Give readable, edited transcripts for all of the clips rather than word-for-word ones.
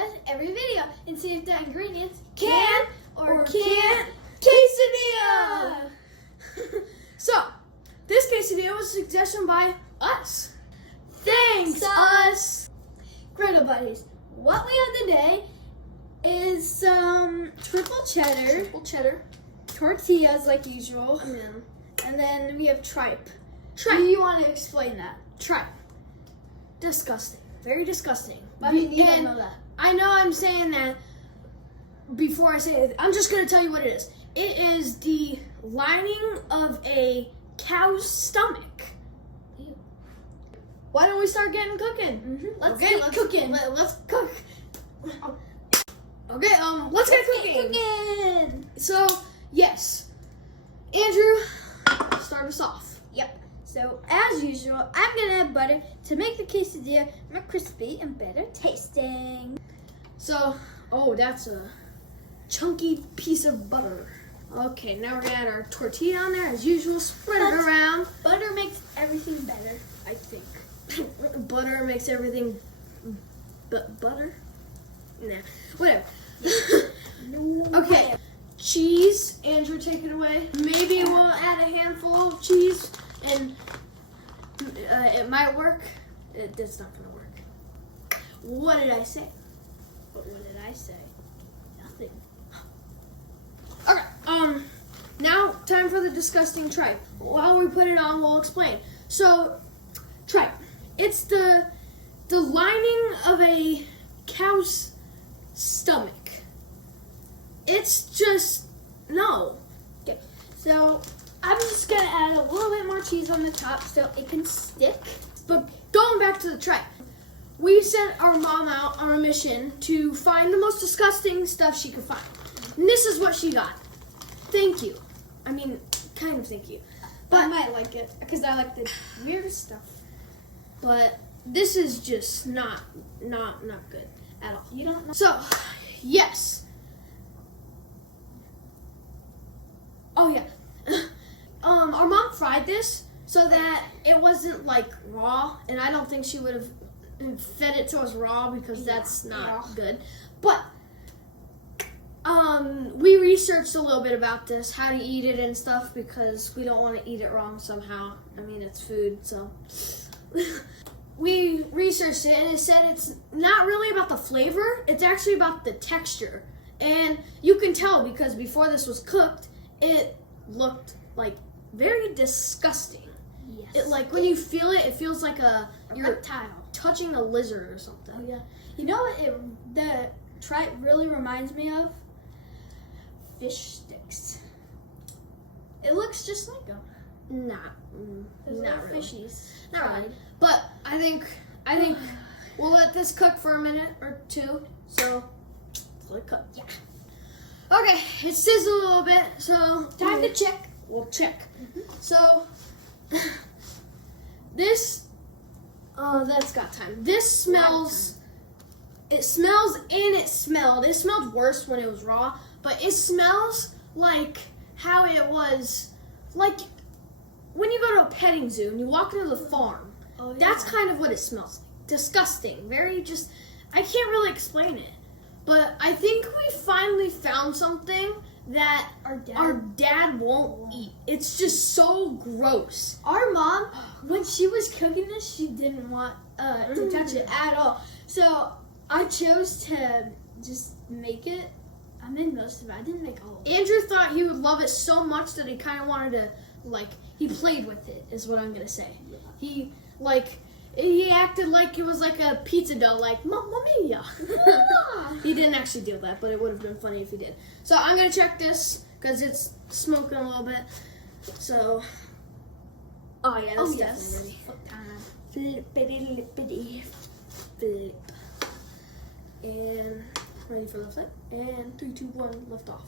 guess every video and see if the ingredients can or can't quesadilla. So, this quesadilla was a suggestion by us. Thanks, us. Griddle Buddies. What we have today is some triple cheddar tortillas like usual, and then we have tripe. Do you want to explain that? Tripe. Disgusting. Very disgusting. I mean, you don't know that. I know I'm saying that before I say it. I'm just going to tell you what it is. It is the lining of a cow's stomach. Ew. Why don't we start getting cooking? Let's Okay, get cooking. Let's cook. Okay, let's get cooking. Cooking. So, yes. Andrew, start us off. Yep. So, as usual, I'm going to add butter to make the quesadilla more crispy and better tasting. So, oh, that's a chunky piece of butter. Okay, now we're going to add our tortilla on there as usual. Spread it around. Butter makes everything better, I think. Butter makes everything... butter? Nah, whatever. Okay, cheese. Andrew, take it away. Maybe we'll add a handful of cheese, and it might work. It's not gonna work. What did I say? But what did I say? Nothing. Okay. Now time for the disgusting tripe. While we put it on, we'll explain. So, tripe. It's the lining of a cow's stomach. It's just no. Okay, so I'm just gonna add a little bit more cheese on the top so it can stick. But going back to the tripe, we sent our mom out on a mission to find the most disgusting stuff she could find. And this is what she got. Thank you. I mean, kind of thank you. But I might like it because I like the weirdest stuff. But this is just not good at all. You don't know. So, yes. Oh yeah. Our mom fried this so that it wasn't like raw, and I don't think she would have fed it to us raw because that's not good. But we researched a little bit about this, how to eat it and stuff, because we don't want to eat it wrong somehow. I mean, it's food, so we researched it, and it said it's not really about the flavor, it's actually about the texture. And you can tell because before this was cooked, it looked like very disgusting. Yes. It like when you feel it, it feels like you're reptile. touching a lizard or something. Oh, yeah. You know what the tripe really reminds me of? Fish sticks. It looks just like them. Not Not really. Fishies. Not really. But I think we'll let this cook for a minute or two. So let's let it cook. Yeah. Okay, it sizzled a little bit, so Time to check. We'll check. So this that's got time. This smells. It smells and it smelled. It smelled worse when it was raw, but it smells like how it was like when you go to a petting zoo and you walk into the farm. Oh, yeah. That's kind of what it smells like. Disgusting. Very just, I can't really explain it. But I think we finally found something that our dad won't eat. It's just so gross. Our mom, when she was cooking this, she didn't want to touch it at all. So I chose to just make it. I made most of it. I didn't make all of it. Andrew thought he would love it so much that he kind of wanted to, he played with it, is what I'm going to say. Yeah. He acted like it was like a pizza dough, like, Mamma Mia. Yeah. He didn't actually do that, but it would have been funny if he did. So I'm going to check this, because it's smoking a little bit. So, oh yeah, that's definitely ready. Flippity-lippity. Flip. And ready for left side. And 3, 2, 1, lift off.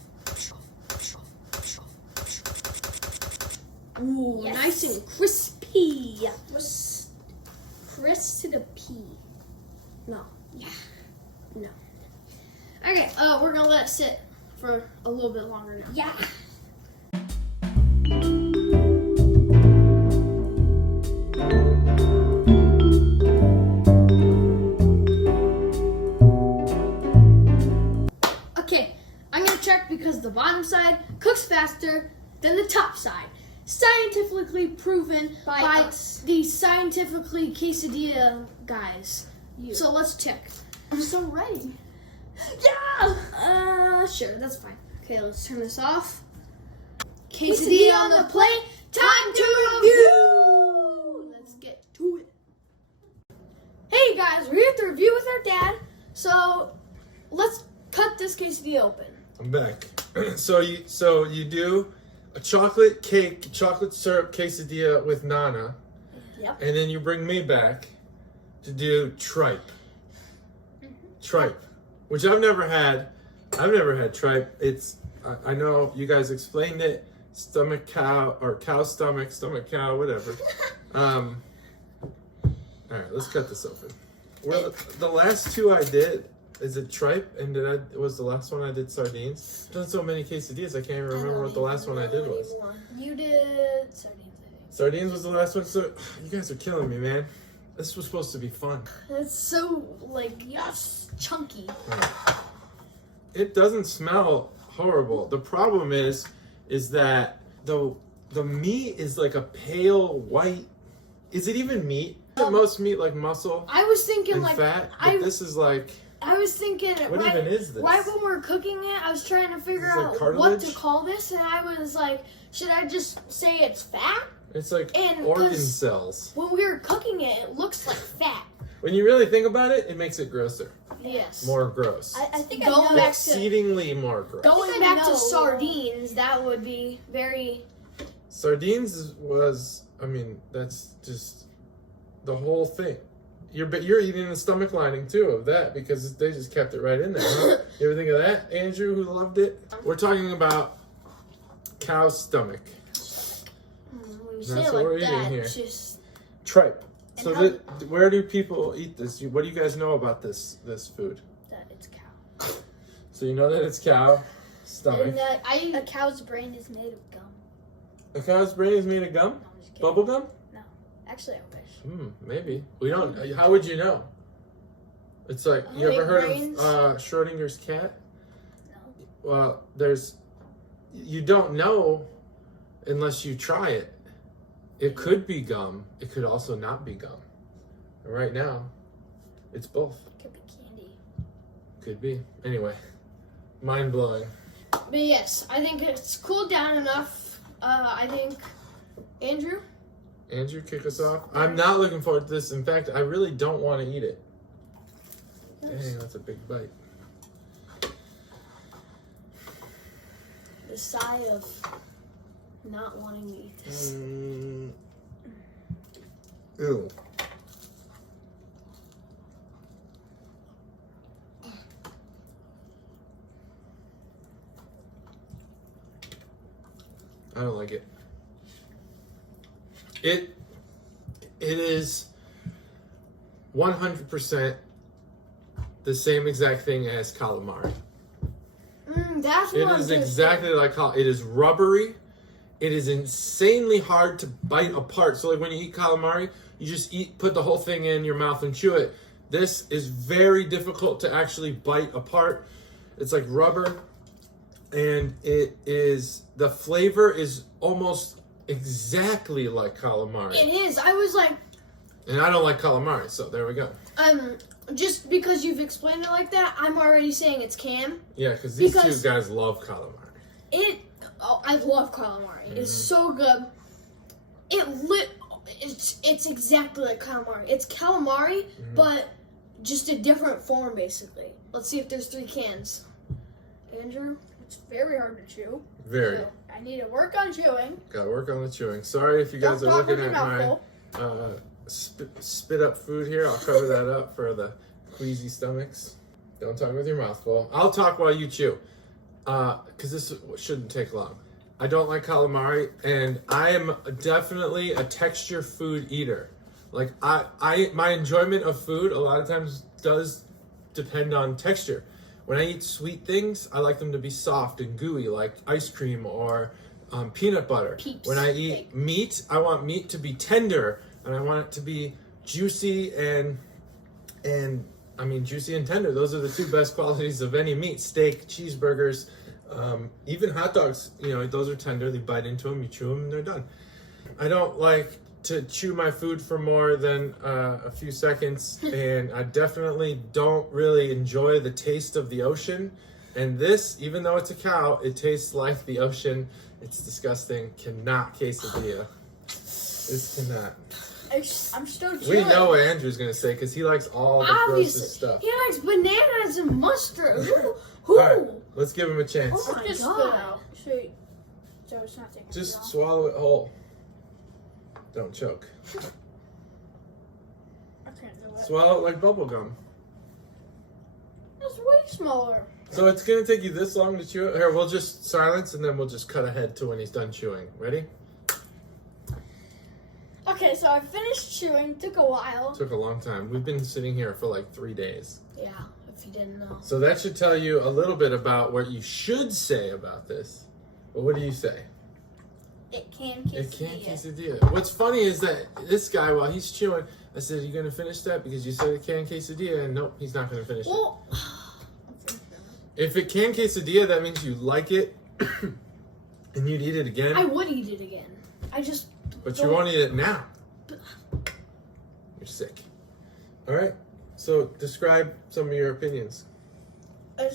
Ooh, Yes. nice and crispy. Crisp to the pea. No. Yeah. No. Okay, we're gonna let it sit for a little bit longer now. Yeah. faster than the top side. Scientifically proven by us. the scientifically quesadilla guys. So let's check. I'm so ready. Yeah! Sure, that's fine. Okay, let's turn this off. Quesadilla on the plate. Time to review! Let's get to it. Hey guys, we're here to review with our dad. So let's cut this quesadilla open. I'm back. So you do a chocolate cake, chocolate syrup quesadilla with Nana. Yep. And then you bring me back to do tripe. Tripe, which I've never had. I've never had tripe. I know you guys explained it. Stomach cow or cow stomach cow, whatever. All right, let's cut this open. Well, the last two I did, is it tripe? And was the last one I did sardines? I've done so many quesadillas, I can't even remember what the last one I did was. You did sardines, I think. Sardines was the last one, so you guys are killing me, man. This was supposed to be fun. It's so, yes, chunky. It doesn't smell horrible. The problem is that the meat is like a pale white. Is it even meat? Is most meat like muscle I was thinking and fat? But this is like, I was thinking what even is this? Right when we were cooking it, I was trying to figure Is it out what cartilage? to call this, and I was like, should I just say it's fat? It's like And organ 'cause- cells. When we were cooking it, it looks like fat. When you really think about it, it makes it grosser. Yes. More gross. I think Going I know. back Exceedingly more gross. Going I back to know. sardines, that would be very. Sardines that's just the whole thing. You're eating the stomach lining too of that because they just kept it right in there. Huh? You ever think of that, Andrew, who loved it? We're talking about cow stomach. When you say That's it what like we're eating that, here. it's just. Tripe. And So how- where do people eat this? What do you guys know about this food? That it's cow. So you know that it's cow stomach. And a cow's brain is made of gum. A cow's brain is made of gum? No, I'm just kidding. Bubble gum? Actually, I wish. Maybe. We don't. How would you know? It's like, you Big ever heard brains? of Schrodinger's cat? No. Well, you don't know unless you try it. It could be gum. It could also not be gum. And right now, it's both. Could be candy. Could be. Anyway, mind blowing. But yes, I think it's cooled down enough. I think, Andrew? Andrew, kick us off. I'm not looking forward to this. In fact, I really don't want to eat it. Dang, that's a big bite. The sigh of not wanting to eat this. Ew. I don't like it. It is 100% the same exact thing as calamari. That's It what is I'm exactly like calamari. It is rubbery. It is insanely hard to bite apart. So like when you eat calamari, you just put the whole thing in your mouth and chew it. This is very difficult to actually bite apart. It's like rubber, and the flavor is almost exactly like calamari. It is. I was like, And I don't like calamari, so there we go. just because you've explained it like that, I'm already saying it's cam. Yeah, because these Because- two guys love calamari. I love calamari. It's so good. It's exactly like calamari. It's calamari, but just a different form, basically. Let's see if there's 3 cans. Andrew? It's very hard to chew. Very. So I need to work on chewing. Gotta work on the chewing. Sorry if you guys Don't are talk with looking your at mouth my full. spit up food here. I'll cover that up for the queasy stomachs. Don't talk with your mouth full. I'll talk while you chew. Because this shouldn't take long. I don't like calamari, and I am definitely a texture food eater. Like my enjoyment of food a lot of times does depend on texture. When I eat sweet things, I like them to be soft and gooey, like ice cream or peanut butter. Peeps. When I eat meat, I want meat to be tender, and I want it to be juicy and juicy and tender. Those are the 2 best qualities of any meat: steak, cheeseburgers, Even hot dogs, those are tender. They bite into them, you chew them, and they're done. I don't like to chew my food for more than a few seconds, and I definitely don't really enjoy the taste of the ocean. And this, even though it's a cow, it tastes like the ocean. It's disgusting. Cannot quesadilla. This cannot. I'm still chewing. We know what Andrew's gonna say because he likes all the grossest stuff. He likes bananas and mustard. All right, let's give him a chance. Oh my Just god. spit it out. So it's not taking Just too long. swallow it whole. Don't choke. I can't do it. Swallow it like bubble gum. It's way smaller. So it's gonna take you this long to chew it. Here, we'll just silence and then we'll just cut ahead to when he's done chewing. Ready? Okay, so I finished chewing. Took a while. Took a long time. We've been sitting here for like 3 days. Yeah, if you didn't know. So that should tell you a little bit about what you should say about this. But what do you say? It can quesadilla. It can't quesadilla. What's funny is that this guy, while he's chewing, I said, "Are you gonna finish that?" Because you said it can quesadilla, and nope, he's not gonna finish Well, it. If it can quesadilla, that means you like it, and you'd eat it again. I would eat it again. But you won't eat it now. You're sick. All right. So describe some of your opinions. I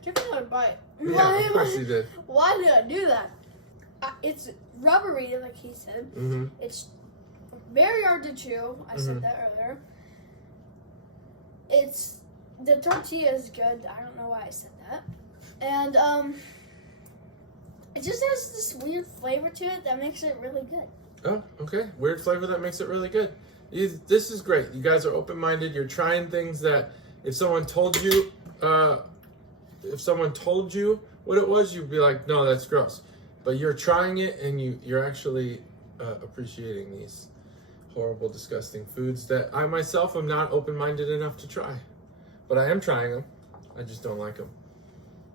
took another bite. Yeah, of course you did. Why did I do that? It's rubbery, like he said. Mm-hmm. It's very hard to chew. I said that earlier. The tortilla is good. I don't know why I said that. And it just has this weird flavor to it that makes it really good. Oh, okay. Weird flavor that makes it really good. This is great. You guys are open-minded. You're trying things that if someone told you what it was, you'd be like, no, that's gross. But you're trying it, and you're actually appreciating these horrible, disgusting foods that I myself am not open-minded enough to try. But I am trying them. I just don't like them.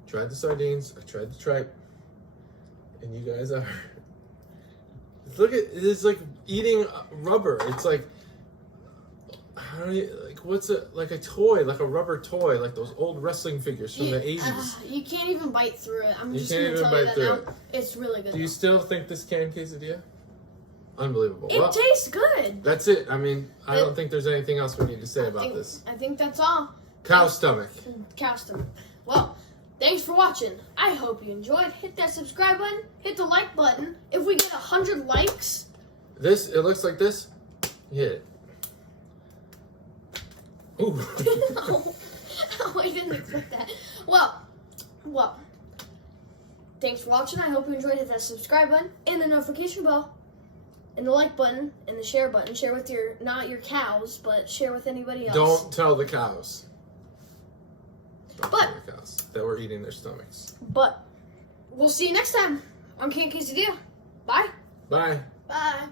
Tried the sardines. I tried the tripe. And you guys are... Look at it's like eating rubber. It's like... How do you... Like, what's it... Like a toy. Like a rubber toy. Like those old wrestling figures from the 80s. You can't even bite through it. I'm You just can't going to even tell you bite that through now. It's really good. Do you still think this can quesadilla? Unbelievable. It tastes good. That's it. I mean, I don't think there's anything else we need to say about this. I think that's all. Cow stomach. Cow stomach. Well, thanks for watching. I hope you enjoyed. Hit that subscribe button. Hit the like button. If we get 100 likes... This, it looks like this. You hit it. Ooh. No. I didn't expect that. Well, thanks for watching. I hope you enjoyed. Hit that subscribe button and the notification bell and the like button and the share button. Share with not your cows, but share with anybody else. Don't tell the cows. Don't But- tell the cows that we're eating their stomachs. But we'll see you next time on Quesadilla. Bye. Bye. Bye.